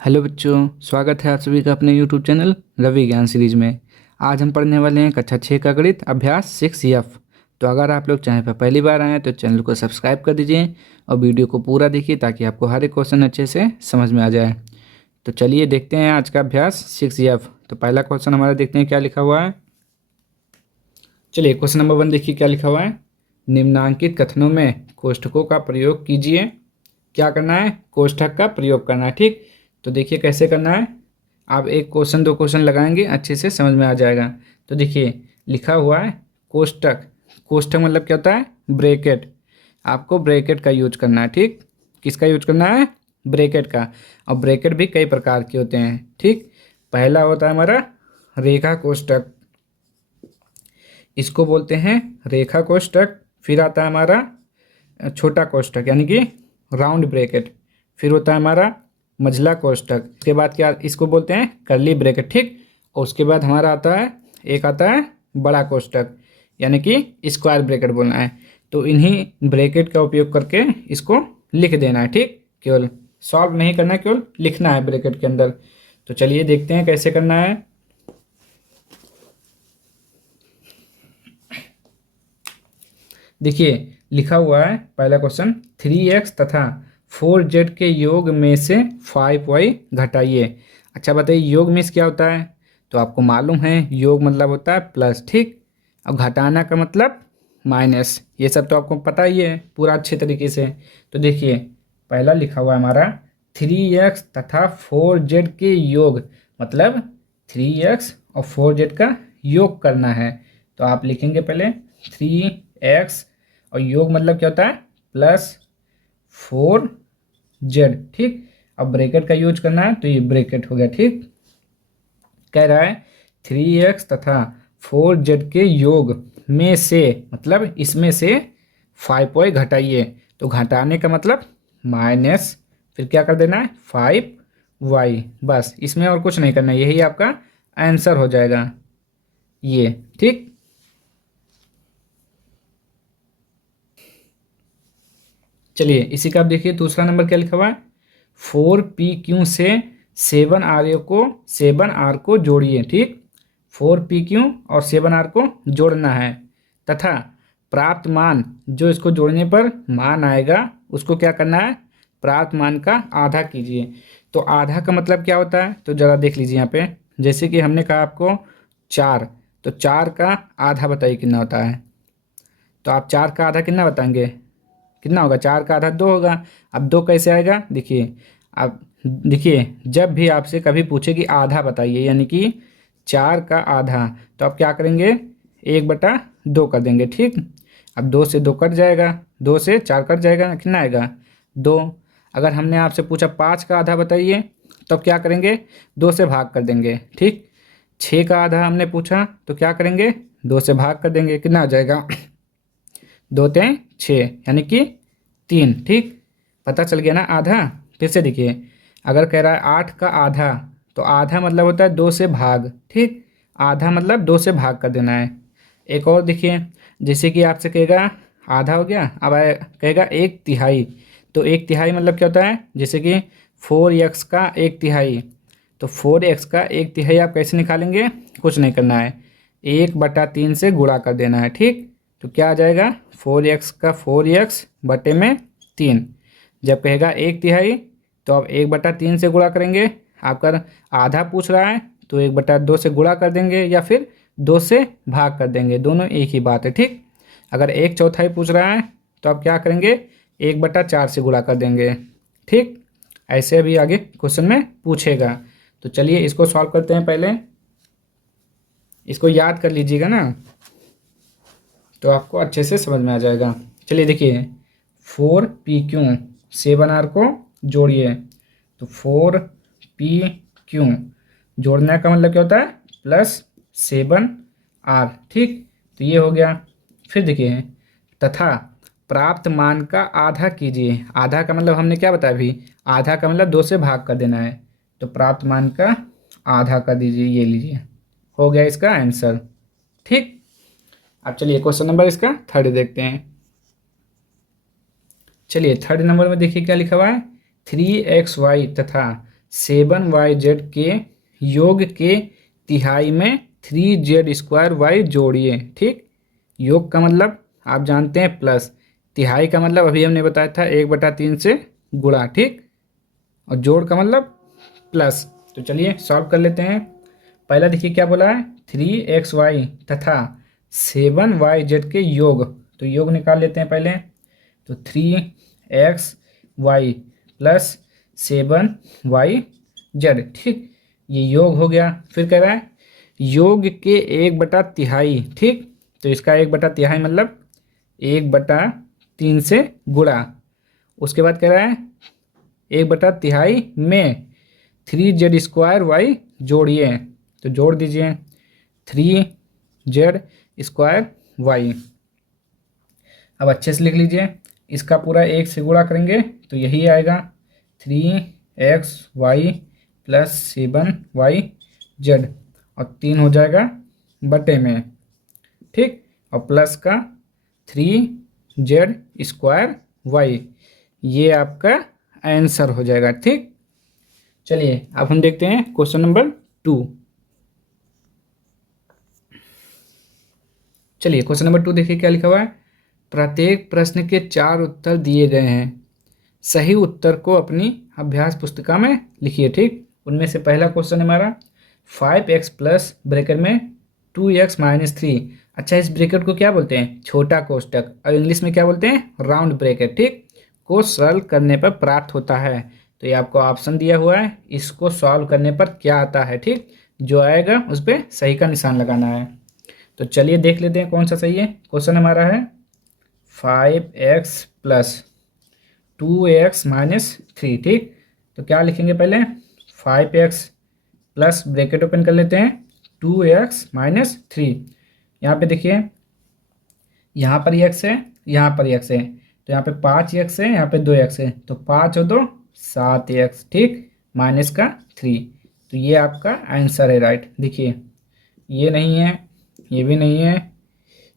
Hello बच्चों, स्वागत है आप सभी का अपने यूट्यूब चैनल रवि ज्ञान सीरीज में। आज हम पढ़ने वाले हैं कक्षा 6 का गणित अभ्यास 6F। तो अगर आप लोग चैनल पर पहली बार आए हैं तो चैनल को सब्सक्राइब कर दीजिए और वीडियो को पूरा देखिए ताकि आपको हर एक क्वेश्चन अच्छे से समझ में आ जाए। तो चलिए देखते हैं आज का अभ्यास 6F। तो पहला क्वेश्चन हमारा देखते हैं क्या लिखा हुआ है। चलिए क्वेश्चन नंबर 1 देखिए क्या लिखा हुआ है। निम्नांकित कथनों में कोष्ठकों का प्रयोग कीजिए। क्या करना है? कोष्ठक का प्रयोग करना है। ठीक, तो देखिए कैसे करना है। आप एक क्वेश्चन दो क्वेश्चन लगाएंगे अच्छे से समझ में आ जाएगा। तो देखिए लिखा हुआ है कोष्ठक। कोष्ठक मतलब क्या होता है? ब्रैकेट। आपको ब्रैकेट का यूज करना है। ठीक, किसका यूज करना है? ब्रैकेट का। और ब्रैकेट भी कई प्रकार के होते हैं। ठीक, पहला होता है हमारा रेखा कोष्ठक, इसको बोलते हैं रेखा कोष्ठक। फिर आता है हमारा छोटा कोष्ठक यानी कि राउंड ब्रैकेट। फिर होता है हमारा मझला कोष्ठक। उसके बाद क्या इसको बोलते हैं? Curly bracket. ठीक, और उसके बाद हमारा आता है एक आता है बड़ा कोष्ठक यानी कि स्क्वायर ब्रैकेट बोलना है। तो इन्हीं ब्रैकेट का उपयोग करके इसको लिख देना है। ठीक, केवल सॉल्व नहीं करना है, केवल लिखना है ब्रैकेट के अंदर। तो चलिए देखते हैं कैसे करना है। देखिए लिखा हुआ है पहला क्वेश्चन, 3x तथा 4z के योग में से 5y घटाइए। अच्छा बताइए योग में क्या होता है? तो आपको मालूम है योग मतलब होता है प्लस। ठीक, अब घटाना का मतलब माइनस। ये सब तो आपको पता ही है पूरा अच्छे तरीके से। तो देखिए पहला लिखा हुआ है हमारा 3x तथा 4z के योग, मतलब 3x और 4z का योग करना है। तो आप लिखेंगे पहले 3x और योग मतलब क्या होता है? Plus 4z। ठीक, अब ब्रैकेट का यूज करना है तो ये ब्रैकेट हो गया। ठीक, कह रहा है 3x तथा 4z के योग में से, मतलब इसमें से 5y घटाइए। तो घटाने का मतलब माइनस, फिर क्या कर देना है? 5y। बस इसमें और कुछ नहीं करना है, यही आपका आंसर हो जाएगा ये। ठीक, चलिए इसी का आप देखिए दूसरा नंबर क्या लिखा हुआ है। 4PQ से 7R को जोड़िए। ठीक, 4PQ और 7R को जोड़ना है तथा प्राप्त मान, जो इसको जोड़ने पर मान आएगा उसको क्या करना है? प्राप्त मान का आधा कीजिए। तो आधा का मतलब क्या होता है? तो ज़रा देख लीजिए यहाँ पे। जैसे कि हमने कहा आपको 4, तो 4 का आधा बताइए कितना होता है। तो आप 4 का आधा कितना बताएंगे? कितना होगा? 4 का आधा 2 होगा। अब 2 कैसे आएगा? देखिए अब देखिए, जब भी आपसे कभी पूछे कि आधा बताइए यानी कि 4 का आधा, तो आप क्या करेंगे? 1/2 कर देंगे। ठीक, अब 2 से 2 कट जाएगा, 2 से 4 कट जाएगा, कितना आएगा? 2। अगर हमने आपसे पूछा 5 का आधा बताइए, तो अब क्या करेंगे? 2 से भाग कर देंगे। ठीक, 6 का आधा हमने पूछा तो क्या करेंगे? 2 से भाग कर देंगे, कितना आ जाएगा? 2×3 = 6 यानी कि 3। ठीक, पता चल गया ना आधा। फिर से देखिए, अगर कह रहा है 8 का आधा, तो आधा मतलब होता है 2 से भाग। ठीक, आधा मतलब 2 से भाग कर देना है। एक और देखिए, जैसे कि आपसे कहेगा आधा हो गया, अब कहेगा 1/3। तो 1/3 मतलब क्या होता है? जैसे कि 4x का 1/3, तो 4x का 1/3 आप कैसे निकालेंगे? कुछ नहीं करना है, 1/3 से गुणा कर देना है। ठीक, तो क्या आ जाएगा? 4x का 4x बटे में 3। जब कहेगा 1/3 तो अब 1/3 से गुणा करेंगे। आपका आधा पूछ रहा है तो 1/2 से गुणा कर देंगे या फिर 2 से भाग कर देंगे, दोनों एक ही बात है। ठीक, अगर 1/4 पूछ रहा है तो आप क्या करेंगे? 1/4 से गुणा कर देंगे। ठीक, ऐसे अभी आगे क्वेश्चन में पूछेगा। तो चलिए इसको सॉल्व करते हैं। पहले इसको याद कर लीजिएगा ना, तो आपको अच्छे से समझ में आ जाएगा। चलिए देखिए 4PQ 7R को जोड़िए। तो 4PQ जोड़ने का मतलब क्या होता है? Plus 7R। ठीक, तो ये हो गया। फिर देखिए तथा प्राप्त मान का आधा कीजिए। आधा का मतलब हमने क्या बताया अभी? आधा का मतलब 2 से भाग कर देना है। तो प्राप्त मान का आधा कर दीजिए, ये लीजिए, हो गया इसका आंसर। ठीक, अब चलिए क्वेश्चन नंबर इसका थर्ड देखते हैं। चलिए थर्ड नंबर में देखिए क्या लिखा हुआ है। 3xy तथा 7yz के योग के तिहाई में 3z² y जोड़िए। ठीक, योग का मतलब आप जानते हैं प्लस, तिहाई का मतलब अभी हमने बताया था 1/3 से गुणा। ठीक, और जोड़ का मतलब प्लस। तो चलिए सॉल्व कर लेते हैं। पहला देखिए क्या बोला है, 3xy तथा 7yz के योग। तो योग निकाल लेते हैं पहले। तो 3xy प्लस 7yz। ठीक, ये योग हो गया। फिर कह रहा है योग के 1/3। ठीक, तो इसका 1/3 मतलब 1/3 से गुणा। उसके बाद कह रहा है 1/3 में 3z² y जोड़िए। तो जोड़ दीजिए 3z²y। अब अच्छे से लिख लीजिए, इसका पूरा 1 से गुणा करेंगे तो यही आएगा 3xy प्लस 7yz, और 3 हो जाएगा बटे में। ठीक, और प्लस का 3z²y, ये आपका आंसर हो जाएगा। ठीक, चलिए अब हम देखते हैं क्वेश्चन नंबर 2। चलिए क्वेश्चन नंबर 2 देखिए क्या लिखा हुआ है। प्रत्येक प्रश्न के 4 उत्तर दिए गए हैं, सही उत्तर को अपनी अभ्यास पुस्तिका में लिखिए। ठीक, उनमें से पहला क्वेश्चन हमारा 5x प्लस ब्रैकेट में 2x माइनस 3। अच्छा, इस ब्रैकेट को क्या बोलते हैं, छोटा कोष्टक, और इंग्लिश में क्या बोलते हैं, राउंड ब्रैकेट। ठीक, को सरल करने पर प्राप्त होता है। तो ये आपको ऑप्शन दिया हुआ है, इसको सॉल्व करने पर क्या आता है। ठीक, जो आएगा उस पर सही का निशान लगाना है। तो चलिए देख लेते हैं कौन सा सही है। क्वेश्चन हमारा है 5x प्लस 2x माइनस 3। ठीक, तो क्या लिखेंगे, पहले 5x प्लस ब्रैकेट ओपन कर लेते हैं 2x माइनस 3। यहाँ पे देखिए, यहाँ पर x है, यहाँ पर x है, तो यहाँ पे 5x है, यहाँ पे 2x है, तो 5 और 2 7x। ठीक, माइनस का 3। तो ये आपका आंसर है, राइट। देखिए ये नहीं है, ये भी नहीं है,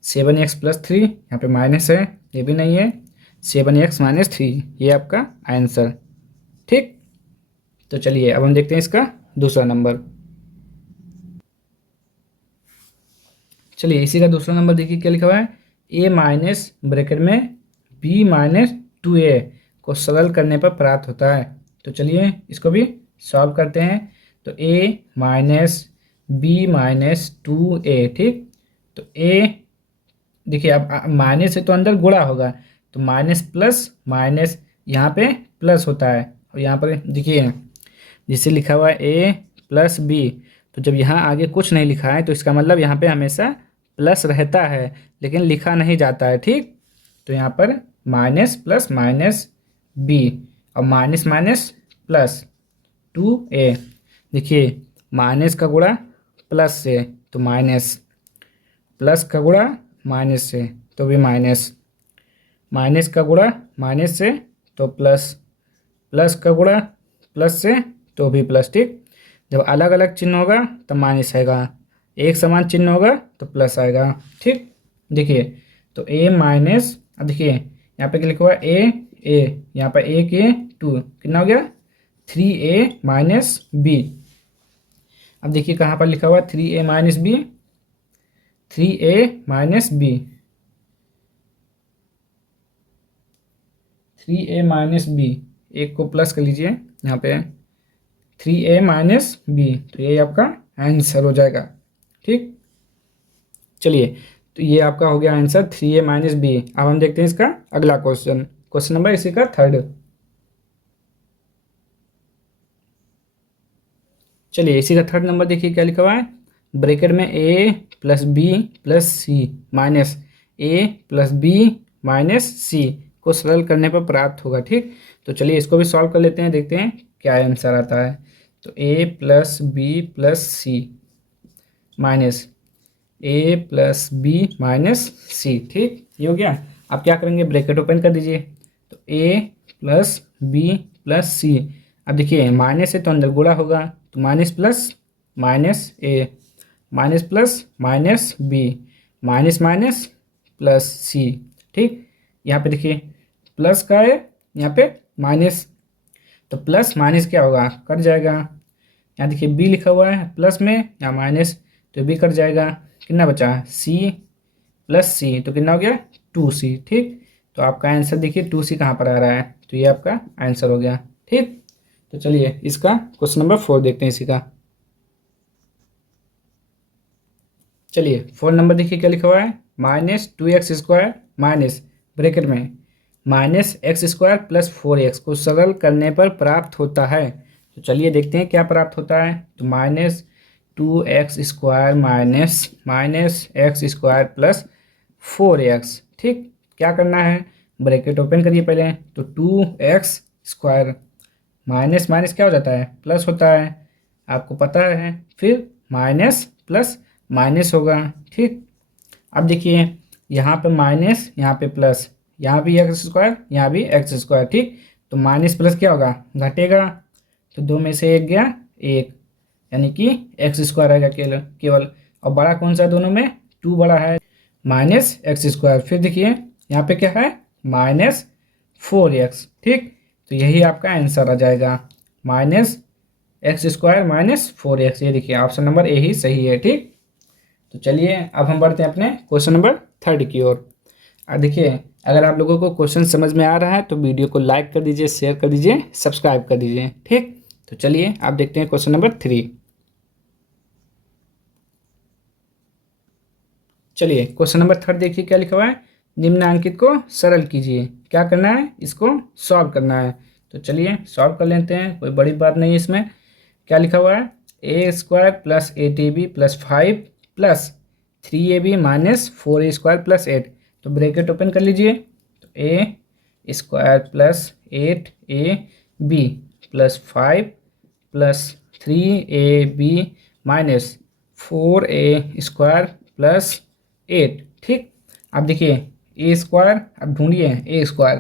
7x प्लस 3 यहाँ पे माइनस है, ये भी नहीं है, 7x माइनस 3, ये आपका आंसर। ठीक, तो चलिए अब हम देखते हैं इसका दूसरा नंबर। चलिए इसी का दूसरा नंबर देखिए क्या लिखा हुआ है, a माइनस ब्रैकेट में b माइनस 2a को सरल करने पर प्राप्त होता है। तो चलिए इसको भी सॉल्व करते हैं। तो a minus b minus 2a। ठीक, तो a देखिए, अब माइनस से तो अंदर गुणा होगा, तो माइनस प्लस माइनस यहाँ पे प्लस होता है, और यहाँ पर देखिए जिससे लिखा हुआ है a प्लस b, तो जब यहाँ आगे कुछ नहीं लिखा है तो इसका मतलब यहाँ पे हमेशा प्लस रहता है लेकिन लिखा नहीं जाता है। ठीक, तो यहाँ पर माइनस प्लस माइनस b, और माइनस माइनस प्लस 2a। देखिए माइनस का गुणा प्लस से तो माइनस, प्लस का गुणा माइनस से तो भी माइनस, माइनस का गुणा माइनस से तो प्लस, प्लस का गुणा प्लस से तो भी प्लस। ठीक, जब अलग अलग चिन्ह होगा तो माइनस आएगा, एक समान चिन्ह होगा तो प्लस आएगा। ठीक, देखिए तो a माइनस, अब देखिए यहाँ पे क्या लिखा हुआ है a, यहाँ पर a के 2 कितना हो गया 3a माइनस b। अब देखिए कहाँ पर लिखा हुआ है 3a minus b, 3a minus b, 3a minus b, एक को प्लस कर लीजिए यहाँ पे 3a माइनस b, तो ये आपका आंसर हो जाएगा। ठीक, चलिए तो ये आपका हो गया आंसर 3a माइनस b। अब हम देखते हैं इसका अगला क्वेश्चन, क्वेश्चन नंबर इसी का 3rd। चलिए इसी का 3rd नंबर देखिए क्या लिखा हुआ है, ब्रैकेट में a plus b plus c minus a plus b minus c को सरल करने पर प्राप्त होगा। ठीक, तो चलिए इसको भी सॉल्व कर लेते हैं, देखते हैं क्या आंसर आता है। तो a plus b plus c minus a plus b minus c। ठीक, ये हो गया। अब क्या करेंगे, ब्रैकेट ओपन कर दीजिए, तो a plus b plus c। अब देखिए माइनस से तो अंदर गुणा होगा, तो minus plus minus a, minus plus minus b, minus minus plus c। ठीक, यहाँ पे देखिए प्लस का है, यहाँ पे माइनस, तो प्लस माइनस क्या होगा, कट जाएगा। यहाँ देखिए बी लिखा हुआ है प्लस में या माइनस, तो बी कट जाएगा। कितना बचा, सी प्लस सी, तो कितना हो गया 2c। ठीक, तो आपका आंसर देखिए 2c कहाँ पर आ रहा है, तो ये आपका आंसर हो गया। ठीक, तो चलिए इसका क्वेश्चन नंबर 4 देखते हैं इसी का। चलिए 4 नंबर देखिए क्या लिखा हुआ है, -2x² माइनस ब्रैकेट में -x² प्लस 4x को सरल करने पर प्राप्त होता है। तो चलिए देखते हैं क्या प्राप्त होता है। तो -2x² minus x² plus 4x। ठीक, क्या करना है, ब्रैकेट ओपन करिए पहले। तो 2x² माइनस माइनस क्या हो जाता है, प्लस होता है, आपको पता है। फिर माइनस प्लस माइनस होगा। ठीक, अब देखिए यहाँ पे माइनस, यहाँ पे प्लस, यहाँ भी x², यहाँ भी x²। ठीक, तो माइनस प्लस क्या होगा, घटेगा। तो दो में से एक गया एक, यानी कि x² आएगा केवल। और बड़ा कौन सा है दोनों में, 2 बड़ा है, -x²। फिर देखिए यहाँ पे क्या है, -4x। ठीक, तो यही आपका आंसर आ जाएगा, -x² माइनस 4x। ये देखिए ऑप्शन नंबर ए ही सही है। ठीक, तो चलिए अब हम बढ़ते हैं अपने क्वेश्चन नंबर 3 की ओर। देखिए अगर आप लोगों को क्वेश्चन समझ में आ रहा है तो वीडियो को लाइक कर दीजिए, शेयर कर दीजिए, सब्सक्राइब कर दीजिए। ठीक, तो चलिए आप देखते हैं क्वेश्चन नंबर 3। चलिए क्वेश्चन नंबर 3 देखिए क्या लिखा हुआ है, निम्नांकित को सरल कीजिए। क्या करना है, इसको सॉल्व करना है। तो चलिए सॉल्व कर लेते हैं, कोई बड़ी बात नहीं है इसमें। क्या लिखा हुआ है, a² plus 8ab plus 5 plus 3ab minus 4a² plus 8। तो ब्रैकेट ओपन कर लीजिए। तो a² plus 8ab plus 5 plus 3ab minus 4a² plus 8। ठीक, अब देखिए a², अब ढूंढिए a²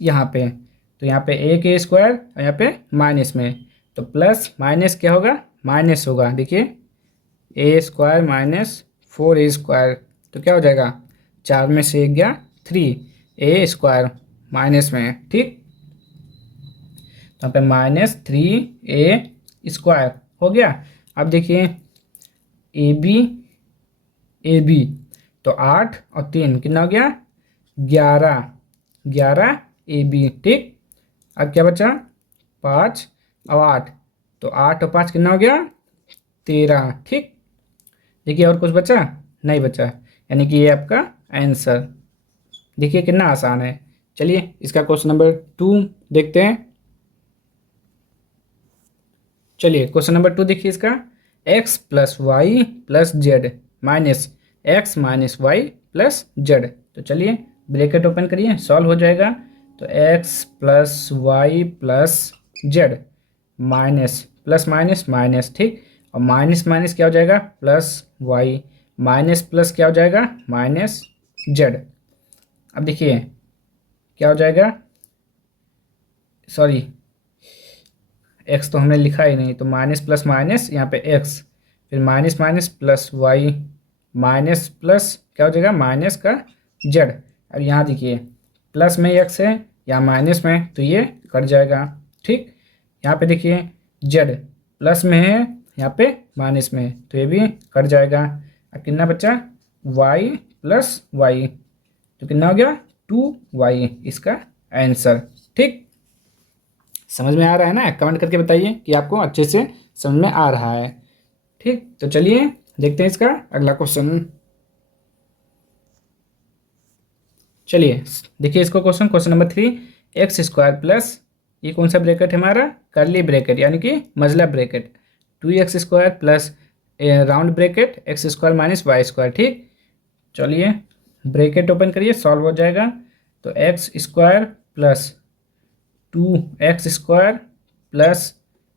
यहाँ पे। तो यहाँ पे एक a² और यहाँ पे माइनस में, तो प्लस माइनस क्या होगा, माइनस होगा। देखिए a² माइनस 4a², तो क्या हो जाएगा, 4 में से एक गया 3a² माइनस में। ठीक, तो यहाँ पे -3a² हो गया। अब देखिए ए बी, तो 8 और 3 कितना हो गया, 11 ठीक, अब क्या बचा, 5 और 8, तो 8 और 5 कितना हो गया, 13। ठीक, देखिए और कुछ बचा नहीं बचा, यानी कि ये आपका आंसर। देखिए कितना आसान है। चलिए इसका क्वेश्चन नंबर 2 देखते हैं। चलिए क्वेश्चन नंबर 2 देखिए इसका, x plus Y plus Z minus X minus Y plus Z. तो चलिए ब्रैकेट ओपन करिए, सॉल्व हो जाएगा। तो x plus Y plus Z minus plus minus minus. ठीक, और माइनस माइनस क्या हो जाएगा, प्लस वाई माइनस प्लस क्या हो जाएगा, माइनस जेड। अब देखिए क्या हो जाएगा, सॉरी एक्स तो हमने लिखा ही नहीं, तो माइनस प्लस माइनस यहाँ पे एक्स, फिर minus minus plus y minus plus क्या हो जाएगा, माइनस का जेड। अब यहाँ देखिए प्लस में एक्स है या माइनस में, तो ये कट जाएगा। ठीक, यहाँ पे देखिए जेड प्लस में है, यहाँ पे माइनस में है, तो ये भी कट जाएगा। अब कितना बचा, वाई प्लस वाई, तो कितना हो गया, 2y इसका आंसर। ठीक, समझ में आ रहा है ना, कमेंट करके बताइए कि आपको अच्छे से समझ में आ रहा है। ठीक, तो चलिए देखते हैं इसका अगला क्वेश्चन। चलिए देखिए इसको क्वेश्चन नंबर 3, x² प्लस, ये कौन सा ब्रैकेट है हमारा, कर्ली ब्रैकेट यानी कि मजला bracket, 2x² plus round bracket x² minus y²। ठीक, चलिए ब्रैकेट ओपन करिए, सॉल्व हो जाएगा। तो x² प्लस 2x² प्लस,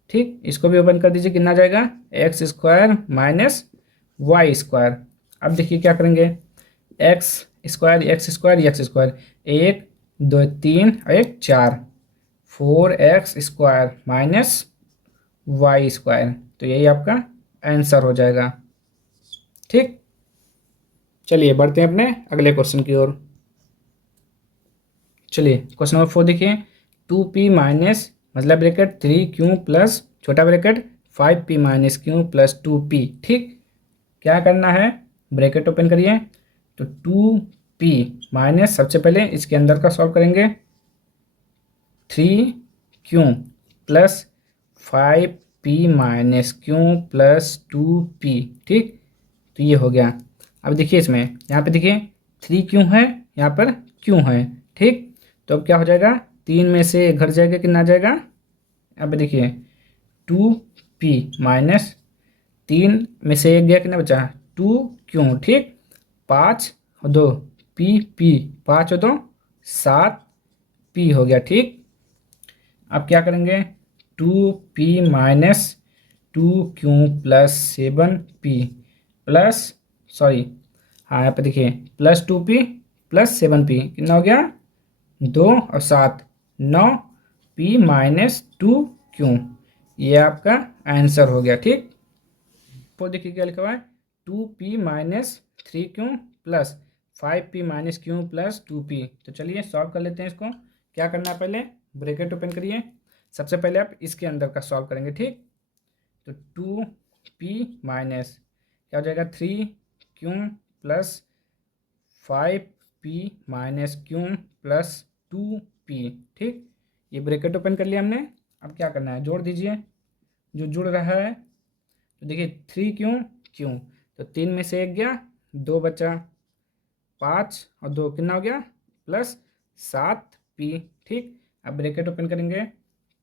ठीक, इसको भी ओपन कर दीजिए, कितना आ जाएगा, x² माइनस y²। अब देखिए क्या करेंगे, x², 1 2 3 और 1 4, 4x² माइनस y², तो यही आपका आंसर हो जाएगा। ठीक, चलिए बढ़ते हैं अपने अगले क्वेश्चन की ओर। चलिए क्वेश्चन नंबर 4 देखिए, 2p माइनस मतलब ब्रैकेट 3q प्लस छोटा bracket 5p minus Q plus 2p। ठीक, क्या करना है, ब्रैकेट ओपन करिए तो 2p माइनस, सबसे पहले इसके अंदर का सॉल्व करेंगे, 3q plus 5p minus Q plus 2p। ठीक, तो ये हो गया। अब देखिए इसमें, यहाँ पे देखिए 3q है, यहाँ पर q है। ठीक, तो अब क्या हो जाएगा, 3 में से घट जाएगा, कितना आ जाएगा, यहाँ पे देखिए 2p माइनस 3 में से एक गया, कितना बचा, 2q। ठीक, 5 और 2 p 5 और 2 7p हो गया। ठीक, अब क्या करेंगे, 2p minus 2q plus 7p plus, sorry, हाँ यहाँ पे देखिए प्लस 2p प्लस 7p, कितना हो गया, 2 और 7 9p माइनस 2q। ये आपका आंसर हो गया। ठीक, तो देखिए क्या लिखा हुआ है, 2p minus 3q plus 5p minus Q plus 2p। तो चलिए सॉल्व कर लेते हैं इसको। क्या करना है, पहले ब्रैकेट ओपन करिए, सबसे पहले आप इसके अंदर का सॉल्व करेंगे। ठीक, तो 2p माइनस क्या हो जाएगा, 3q plus 5p minus Q plus 2p। ठीक, ये ब्रैकेट ओपन कर लिया हमने। अब क्या करना है, जोड़ दीजिए जो जुड़ रहा है। तो देखिए 3q तो 3 में से एक गया, 2 बचा, 5 और 2 कितना हो गया, प्लस 7p। ठीक, अब ब्रैकेट ओपन करेंगे,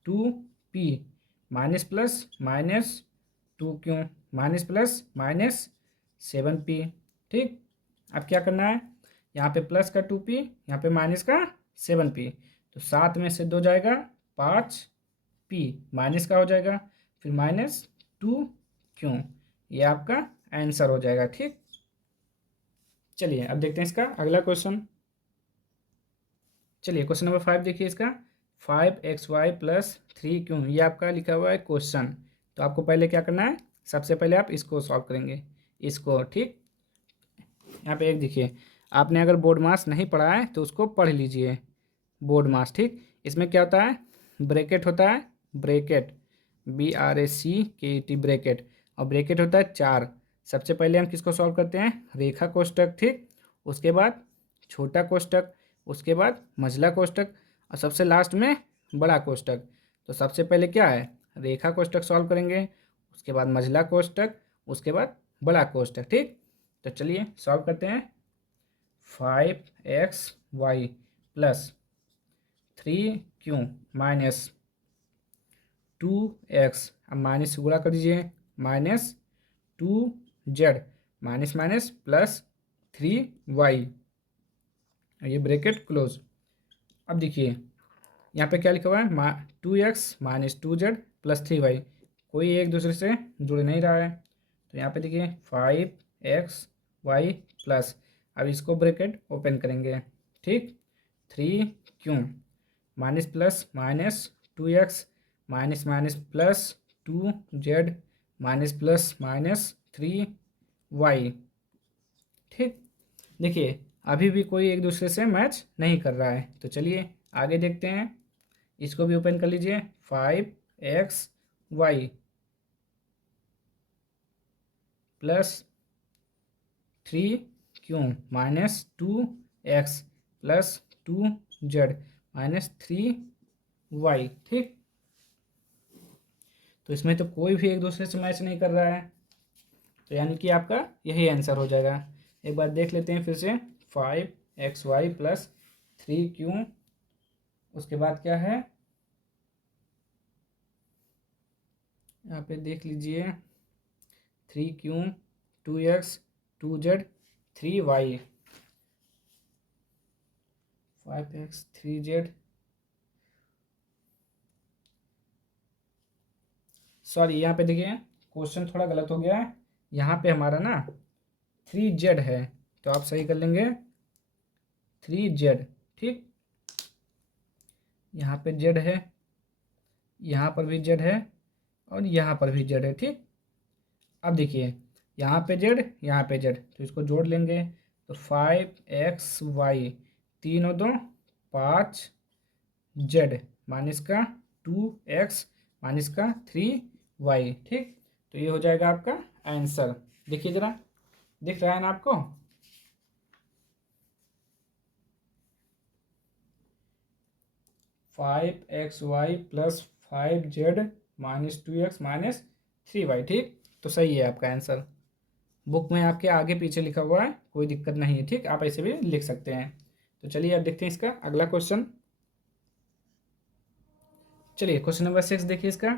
2p minus plus minus 2q minus plus minus 7p। ठीक, अब क्या करना है, यहाँ पे प्लस का 2p, यहाँ पे माइनस का 7p, तो 7 में से 2 जाएगा, 5p माइनस का हो जाएगा, फिर माइनस 2q। ये आपका आंसर हो जाएगा। ठीक, चलिए अब देखते हैं इसका अगला क्वेश्चन। चलिए क्वेश्चन नंबर 5 देखिए इसका, 5xy प्लस 3q, ये आपका लिखा हुआ है क्वेश्चन। तो आपको पहले क्या करना है, सबसे पहले आप इसको सॉल्व करेंगे, इसको। ठीक, यहाँ पे एक देखिए, आपने अगर बोर्ड मास नहीं पढ़ा है तो उसको पढ़ लीजिए, बोर्ड मास। ठीक, इसमें क्या होता है, ब्रैकेट होता है, ब्रैकेट BRACKET ब्रैकेट, और ब्रैकेट होता है 4। सबसे पहले हम किसको सॉल्व करते हैं, रेखा कोष्टक। ठीक, उसके बाद छोटा कोष्टक, उसके बाद मझला कोष्टक, और सबसे लास्ट में बड़ा कोष्टक। तो सबसे पहले क्या है, रेखा कोष्टक सॉल्व करेंगे, उसके बाद मझला कोष्टक, उसके बाद बड़ा कोष्टक। ठीक, तो चलिए सॉल्व करते हैं। 5xy plus 3q minus 2x, अब माइनस से गुणा कर दीजिए, minus 2z minus minus plus 3y, ये ब्रैकेट क्लोज। अब देखिए यहाँ पे क्या लिखा हुआ है, 2x minus 2z plus 3y, कोई एक दूसरे से जुड़ नहीं रहा है। तो यहाँ पे देखिए 5xy प्लस, अब इसको ब्रैकेट ओपन करेंगे। ठीक, 3q minus plus minus 2x minus minus plus 2z minus plus minus 3y। ठीक, देखिए अभी भी कोई एक दूसरे से मैच नहीं कर रहा है, तो चलिए आगे देखते हैं। इसको भी ओपन कर लीजिए, 5xy plus 3q minus 2x plus 2z minus 3y। ठीक, तो इसमें तो कोई भी एक दूसरे से मैच नहीं कर रहा है, तो यानी कि आपका यही आंसर हो जाएगा। एक बार देख लेते हैं फिर से, 5xy प्लस 3q, उसके बाद क्या है, यहाँ पे देख लीजिए, 3q 2x 2z 3y 5x 3z, sorry यहाँ पे देखिए क्वेश्चन थोड़ा गलत हो गया है, यहाँ पे हमारा ना 3z है, तो आप सही कर लेंगे 3z। ठीक, यहाँ पे z है, यहाँ पर भी z है, और यहाँ पर भी z है। ठीक, अब देखिए यहाँ पे z, यहाँ पे z, तो इसको जोड़ लेंगे, तो 5xy 3 और 2 5z माइनस का 2x माइनस का 3y। ठीक, तो ये हो जाएगा आपका आंसर। देखिए ज़रा, दिख रहा है ना आपको? 5xy plus 5z minus 2x minus 3y। ठीक, तो सही है आपका आंसर। बुक में आपके आगे पीछे लिखा हुआ है, कोई दिक्कत नहीं है। ठीक, आप ऐसे भी लिख सकते हैं। तो चलिए अब देखते हैं इसका अगला क्वेश्चन। चलिए क्वेश्चन नंबर 6 देखिए इसका।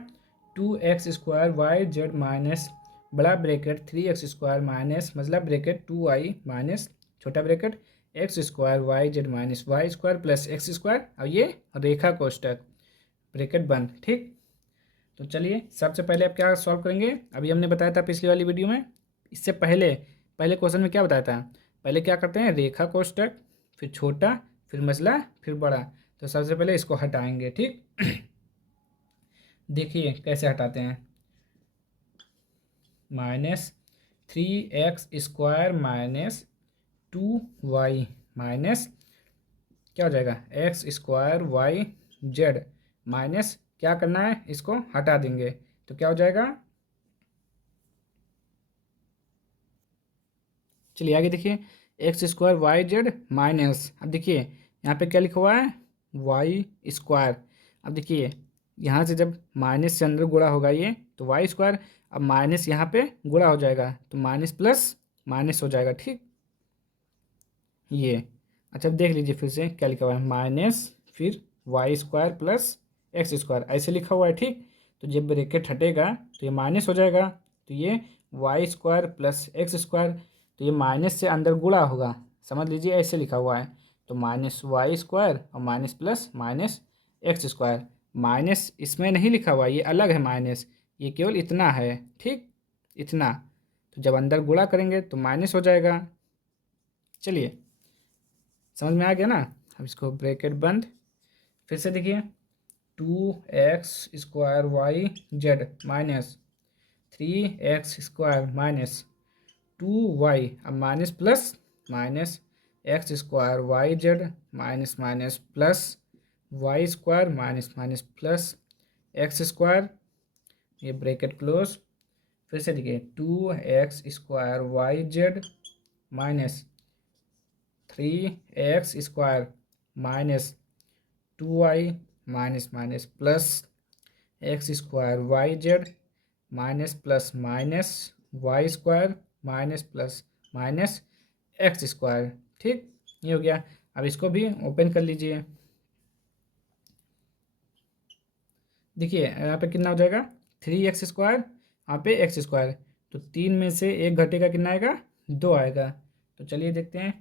2x² वाई जेड माइनस बड़ा ब्रैकेट 3x² माइनस मतलब ब्रैकेट 2y माइनस छोटा bracket x² y z minus y² plus x²। और ये रेखा कोष्टक ब्रैकेट बंद। ठीक, तो चलिए सबसे पहले आप क्या सॉल्व करेंगे। अभी हमने बताया था पिछली वाली वीडियो में, इससे पहले पहले क्वेश्चन में क्या बताया था। पहले क्या करते हैं, रेखा कोष्टक, फिर छोटा, फिर मसला, फिर बड़ा। तो सबसे पहले इसको हटाएंगे। ठीक, देखिए कैसे हटाते हैं। -3x² माइनस 2y माइनस क्या हो जाएगा x² y z माइनस क्या करना है, इसको हटा देंगे तो क्या हो जाएगा। चलिए आगे देखिए, x² yz माइनस, अब देखिए यहाँ पे क्या लिखा हुआ है y²। अब देखिए यहाँ से जब माइनस से अंदर गुणा होगा ये तो y², अब माइनस यहाँ पे गुणा हो जाएगा तो माइनस प्लस माइनस हो जाएगा। ठीक, ये अच्छा देख लीजिए फिर से क्या लिखा हुआ है, माइनस फिर y² प्लस x² ऐसे लिखा हुआ है। ठीक, तो जब ब्रैकेट हटेगा तो ये माइनस हो जाएगा, तो ये y² प्लस x², तो ये माइनस से अंदर गुणा होगा, समझ लीजिए ऐसे लिखा हुआ है। तो -y² और minus plus minus x²। Minus इसमें नहीं लिखा हुआ, ये अलग है माइनस, ये केवल इतना है। ठीक, इतना, तो जब अंदर गुणा करेंगे तो माइनस हो जाएगा। चलिए समझ में आ गया ना। अब इसको ब्रैकेट बंद, फिर से देखिए 2x² yz minus 3x² minus 2y, अब minus plus minus x² yz minus minus plus y² minus minus plus x², ये ब्रैकेट क्लोज। फिर से देखिए 2x² yz minus 3x² minus 2y minus minus plus x² yz minus plus minus y² minus plus minus x²। ठीक, ये हो गया। अब इसको भी ओपन कर लीजिए। देखिए यहाँ पे कितना हो जाएगा 3x², यहाँ पे x², तो 3 में से एक घटेगा, कितना आएगा 2 आएगा। तो चलिए देखते हैं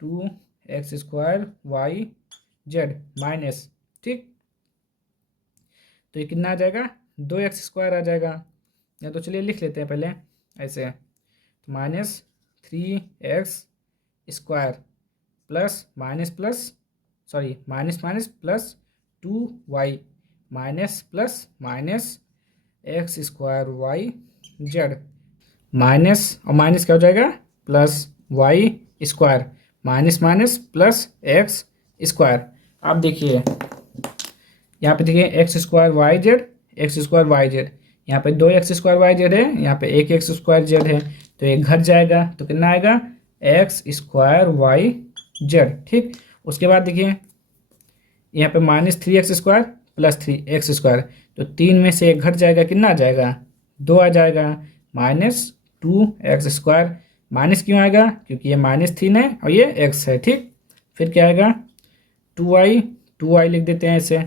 2x² yz माइनस, ठीक, तो ये कितना आ जाएगा 2x² आ जाएगा। या तो चलिए लिख लेते हैं पहले ऐसे, तो -3x² plus minus plus sorry minus minus plus 2y minus plus minus x² yz minus और माइनस क्या हो जाएगा plus y² minus minus plus x²। अब देखिए यहाँ पे देखिए x² yz यहाँ पे 2x² yz है, यहाँ पे 1x² है, तो ये घट जाएगा तो कितना आएगा x² yz। ठीक, उसके बाद देखिए यहाँ पे -3x² प्लस 3x², तो 3 में से एक घट जाएगा, कितना आ जाएगा 2 आ जाएगा, -2x²। माइनस क्यों आएगा, क्योंकि ये -3 है और ये x है। ठीक, फिर क्या आएगा 2y लिख देते हैं ऐसे,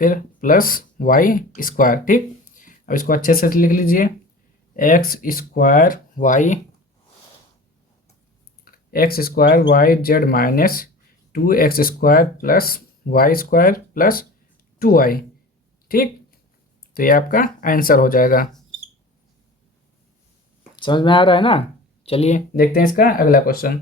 फिर प्लस y²। ठीक, अब इसको अच्छे से लिख लीजिए x² yz minus 2x² plus y² plus 2y। ठीक, तो ये आपका आंसर हो जाएगा। समझ में आ रहा है ना। चलिए देखते हैं इसका अगला क्वेश्चन।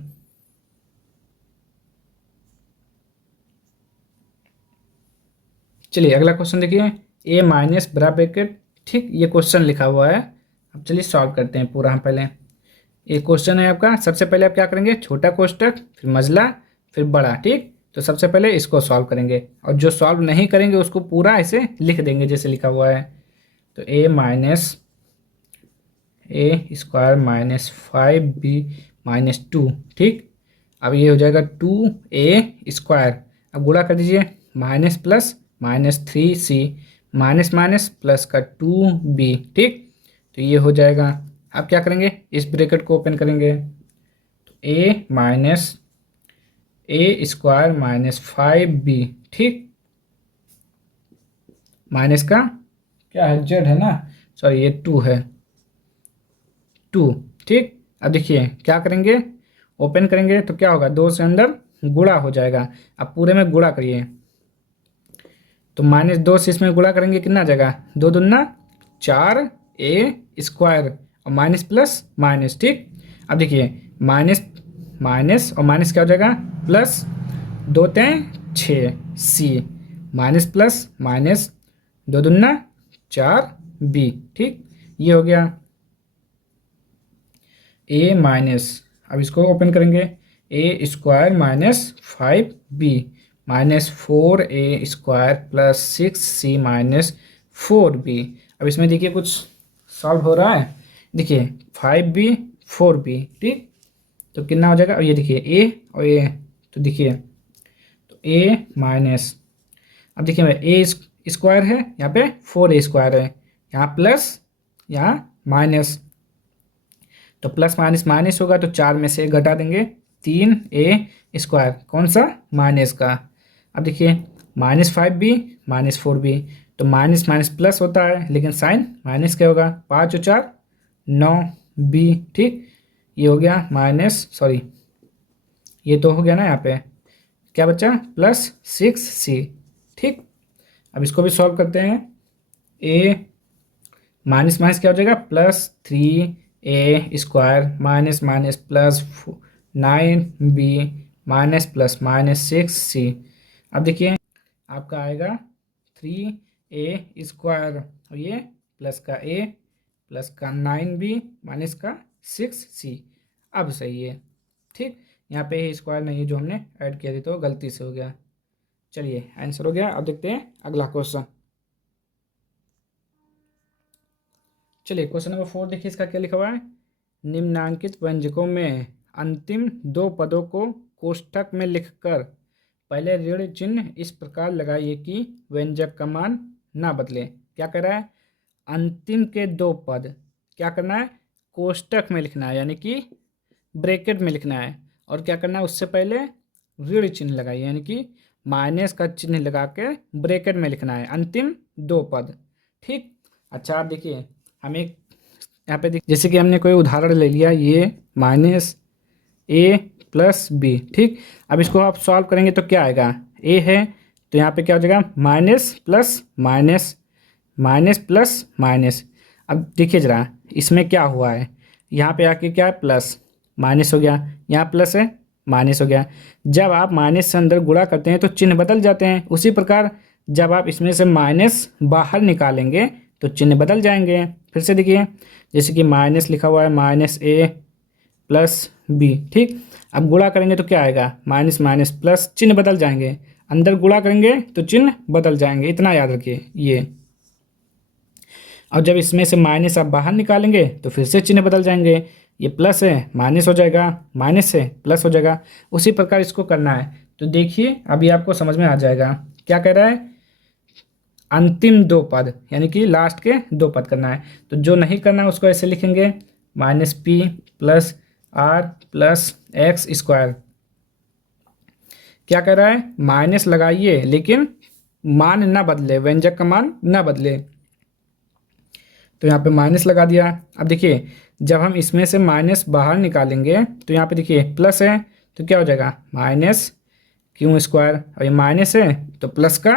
चलिए अगला क्वेश्चन देखिए, a माइनस बड़ा ब्रैकेट, ठीक, ये क्वेश्चन लिखा हुआ है। अब चलिए सॉल्व करते हैं पूरा। हम पहले ये क्वेश्चन है आपका, सबसे पहले आप क्या करेंगे छोटा कोष्टक, फिर मझला, फिर बड़ा। ठीक, तो सबसे पहले इसको सॉल्व करेंगे, और जो सॉल्व नहीं करेंगे उसको पूरा ऐसे लिख देंगे जैसे लिखा हुआ है। तो a minus A square minus 5b-2, ठीक। अब ये हो जाएगा 2a²। अब गुणा कर दीजिए, minus plus -3c minus minus plus का 2b, ठीक। तो ये हो जाएगा। अब क्या करेंगे, इस ब्रैकेट को ओपन करेंगे, तो a minus a² minus 5b, ठीक। माइनस का क्या है, z है ना, सॉरी ये 2 है, 2, ठीक। अब देखिए क्या करेंगे, ओपन करेंगे तो क्या होगा, 2 से अंदर गुणा हो जाएगा। अब पूरे में गुणा करिए, तो -2 से इसमें गुणा करेंगे कितना आ जाएगा, 2 दूना 4a² और माइनस प्लस माइनस, ठीक। अब देखिए माइनस माइनस और माइनस क्या हो जाएगा, प्लस 2 तें 6c माइनस प्लस माइनस 2 दूना 4b, ठीक। ये हो गया a माइनस, अब इसको ओपन करेंगे, a² minus 5b minus 4a² plus 6c minus 4b। अब इसमें देखिए कुछ सॉल्व हो रहा है, देखिए 5b 4b, ठीक। तो कितना हो जाएगा, अब ये देखिए a और a, तो देखिए तो a माइनस, अब देखिए a² है यहाँ पे, 4a² है, यहाँ प्लस यहाँ माइनस, तो प्लस माइनस माइनस होगा, तो 4 में से घटा देंगे, 3a², कौन सा, माइनस का। अब देखिए -5b माइनस 4b, तो माइनस माइनस प्लस होता है, लेकिन साइन माइनस क्या होगा, 5 और 4 9b, ठीक। ये हो गया माइनस, सॉरी ये तो हो गया ना, यहाँ पे क्या बचा, +6c, ठीक। अब इसको भी सॉल्व करते हैं, a माइनस माइनस क्या हो जाएगा, +3a² minus minus plus 9b minus plus minus 6c। अब देखिए आपका आएगा 3a² और ये प्लस का a प्लस का 9b माइनस का 6c। अब सही है, ठीक। यहाँ पे स्क्वायर नहीं है जो हमने ऐड किया थी, तो गलती से हो गया। चलिए आंसर हो गया। अब देखते हैं अगला क्वेश्चन। चलिए क्वेश्चन नंबर 4 देखिए, इसका क्या लिखा हुआ है, निम्नांकित व्यंजकों में अंतिम 2 पदों को कोष्ठक में लिखकर पहले ऋण चिन्ह इस प्रकार लगाइए कि व्यंजक का मान ना बदले। क्या कह रहा है, अंतिम के 2 पद क्या करना है, कोष्ठक में लिखना है, यानी कि ब्रैकेट में लिखना है, और क्या करना है, उससे पहले ऋण चिन्ह लगाइए, यानी कि माइनस का चिन्ह लगा के ब्रैकेट में लिखना है अंतिम 2 पद, ठीक। अच्छा आप देखिए, हमें यहाँ पे जैसे कि हमने कोई उदाहरण ले लिया, ये -a+b, ठीक। अब इसको आप सॉल्व करेंगे तो क्या आएगा, a है तो यहाँ पे क्या हो जाएगा, minus plus minus minus plus minus. अब देखिए ज़रा इसमें क्या हुआ है, यहाँ पे आके क्या है, प्लस माइनस हो गया, यहाँ प्लस है माइनस हो गया। जब आप माइनस से अंदर गुणा करते हैं तो चिन्ह बदल जाते हैं, उसी प्रकार जब आप इसमें से माइनस बाहर निकालेंगे तो चिन्ह बदल जाएंगे। फिर से देखिए, जैसे कि माइनस लिखा हुआ है, -a+b, ठीक। अब गुणा करेंगे तो क्या आएगा, माइनस माइनस प्लस, चिन्ह बदल जाएंगे, अंदर गुणा करेंगे तो चिन्ह बदल जाएंगे, इतना याद रखिए ये। और जब इसमें से माइनस आप बाहर निकालेंगे तो फिर से चिन्ह बदल जाएंगे, ये प्लस है माइनस हो जाएगा, माइनस से प्लस हो जाएगा, उसी प्रकार इसको करना है। तो देखिए अभी आपको समझ में आ जाएगा क्या कह रहा है, अंतिम 2 पद यानी कि लास्ट के 2 पद करना है। तो जो नहीं करना है उसको ऐसे लिखेंगे, -p + r + x²। क्या कह रहा है, माइनस लगाइए लेकिन मान ना बदले, व्यंजक का मान ना बदले, तो यहाँ पे माइनस लगा दिया। अब देखिए जब हम इसमें से माइनस बाहर निकालेंगे तो यहाँ पे देखिए प्लस है, तो क्या हो जाएगा, -q², और ये माइनस है तो प्लस का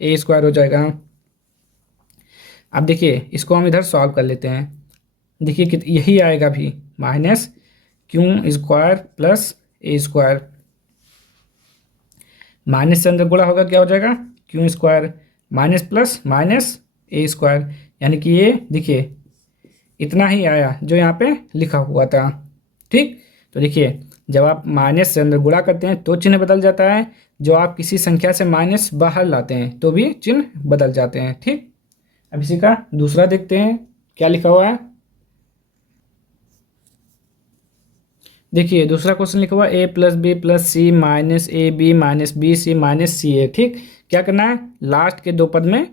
a² हो जाएगा। अब देखिए इसको हम इधर सॉल्व कर लेते हैं, देखिए कि यही आएगा भी, -q² प्लस a², माइनस से अंदर गुणा होगा, क्या हो जाएगा, q² minus plus minus a², यानी कि ये देखिए इतना ही आया जो यहाँ पे लिखा हुआ था, ठीक। तो देखिए जब आप माइनस से अंदर गुणा करते हैं तो चिन्ह बदल जाता है, जो आप किसी संख्या से माइनस बाहर लाते हैं तो भी चिन्ह बदल जाते हैं। ठीक, अब इसी का दूसरा देखते हैं क्या लिखा हुआ है। देखिए दूसरा क्वेश्चन लिखा हुआ A plus B plus C minus A B minus B C minus C A. ठीक, क्या करना है, लास्ट के दो पद में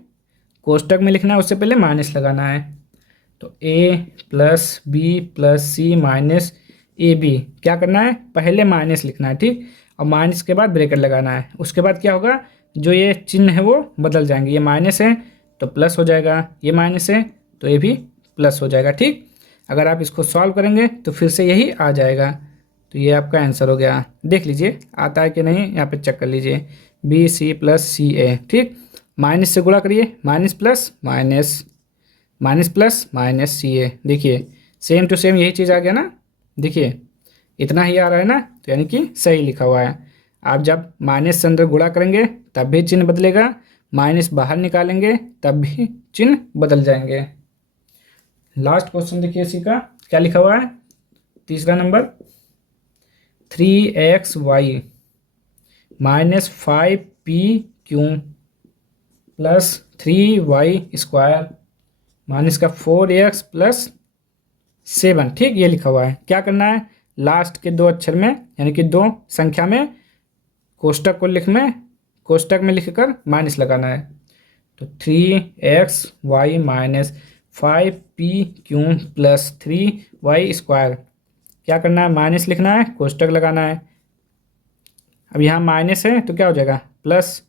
कोष्टक में लिखना है, उससे पहले माइनस लगाना है। तो A plus B plus C minus A B, क्या करना है, पहले माइनस लिखना है। ठीक, और माइनस के बाद ब्रैकेट लगाना है। उसके बाद क्या होगा, जो ये चिन्ह है वो बदल जाएंगे, ये माइनस है तो प्लस हो जाएगा, ये माइनस है तो ये भी प्लस हो जाएगा। ठीक, अगर आप इसको सॉल्व करेंगे तो फिर से यही आ जाएगा। तो ये आपका आंसर हो गया। देख लीजिए आता है कि नहीं, यहाँ पे चेक कर लीजिए, B C plus C A. ठीक, माइनस से गुणा करिए, minus plus minus, minus plus minus C A. देखिए सेम टू सेम यही चीज़ आ गया ना, देखिए इतना ही आ रहा है ना, तो यानी कि सही लिखा हुआ है। आप जब माइनस से अंदर गुणा करेंगे तब भी चिन्ह बदलेगा, माइनस बाहर निकालेंगे तब भी चिन्ह बदल जाएंगे। लास्ट क्वेश्चन देखिए इसी का क्या लिखा हुआ है, तीसरा number, 3xy minus 5p Q plus 3y² minus का 4x प्लस 7। ठीक, ये लिखा हुआ है। क्या करना है, लास्ट के दो अक्षर में यानी कि दो संख्या में कोष्टक में लिखकर माइनस लगाना है। तो 3xy minus 5p Q plus 3y², क्या करना है, माइनस लिखना है, कोष्टक लगाना है। अब यहाँ माइनस है तो क्या हो जाएगा, प्लस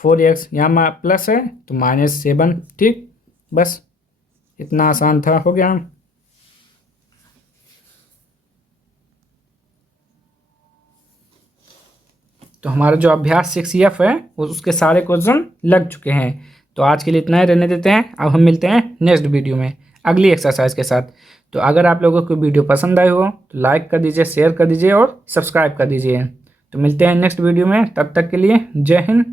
4x, यहाँ प्लस है तो माइनस 7। ठीक, बस इतना आसान था, हो गया। तो हमारा जो अभ्यास 6F है उसके सारे क्वेश्चन लग चुके हैं। तो आज के लिए इतना ही रहने देते हैं। अब हम मिलते हैं नेक्स्ट वीडियो में अगली एक्सरसाइज के साथ। तो अगर आप लोगों को वीडियो पसंद आई हो तो लाइक कर दीजिए, शेयर कर दीजिए और सब्सक्राइब कर दीजिए। तो मिलते हैं नेक्स्ट वीडियो में, तब तक के लिए जय हिंद।